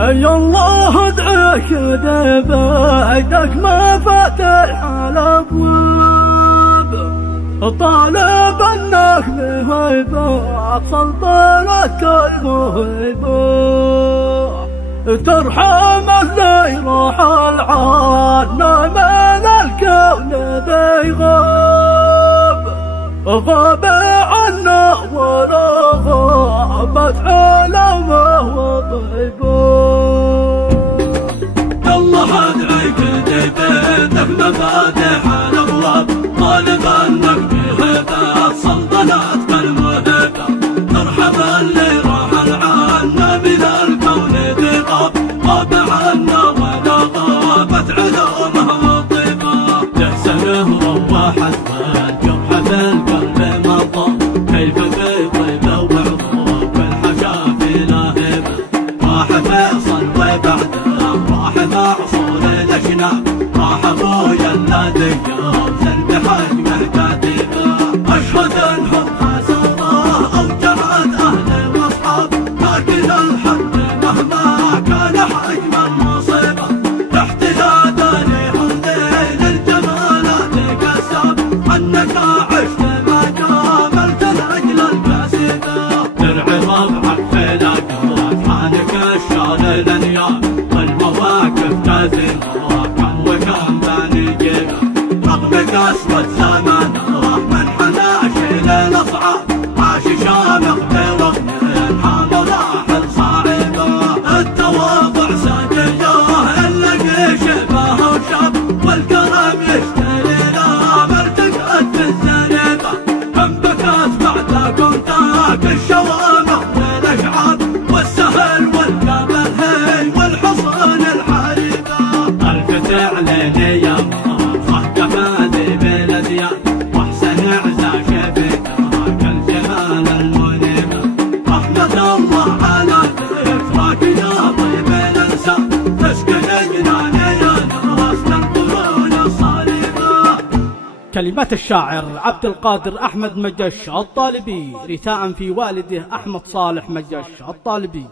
اي الله ادعيك بعيدك ما فاتح الابواب، طالب انك بهيبة سلطنتك المهيبة، ترحم اللي راح العنا من الكون بيغاب، غاب عنا ولا غابت علمه وطيبه. الله ادعيك بيتك مفاتح الابواب، طالب انك بهيبة سلطنتك المهيبة، ترحم اللي راح عنا من الكون بغاب، غاب عنا ولا غابت علومه وطيبه. تحسنه روحت والجرح بالقلب مضى، كيف بطيبه وعروق الحشا في لهيبه، راح فيصل وبعده راح معصور الاشناب، راح ابويا الذي يوزن بحجمه كتيبه. اشهد انهم خساره او جرعه اهل واصحاب، لكن الحمد مهما كان حجم المصيبه، احتجاج لهم ليل الجمالات كساب، انك عشت ما جاملت لاجل الكسيبه. درع ربعك في الاقوات حانك الشال الانياب، والمواقف كثيره كم وكم بني جيبه، رغمك اسود زمانه من حناشل الاصعاب، عاش شامخ برغم مراحل صعبه. التواضع سجيه اللقي شبه وشاب، والكرم يشتري له مرتقت في الزريبه، كم بكت بعدكم تاك الشوامخ والاشعاب، والسهل والجبل هي والحصون الحريبه. الف تعليني يا مرفه كفادي بالازيان، واحسن اعزى شفيتك الجمال المنيبه، رحمه الله على ذكرك يا طيب الانسان، تسكن جناني يا نصر القرون الصليبه. كلمات الشاعر عبد القادر أحمد مجش الطالبي، رثاء في والده أحمد صالح مجش الطالبي.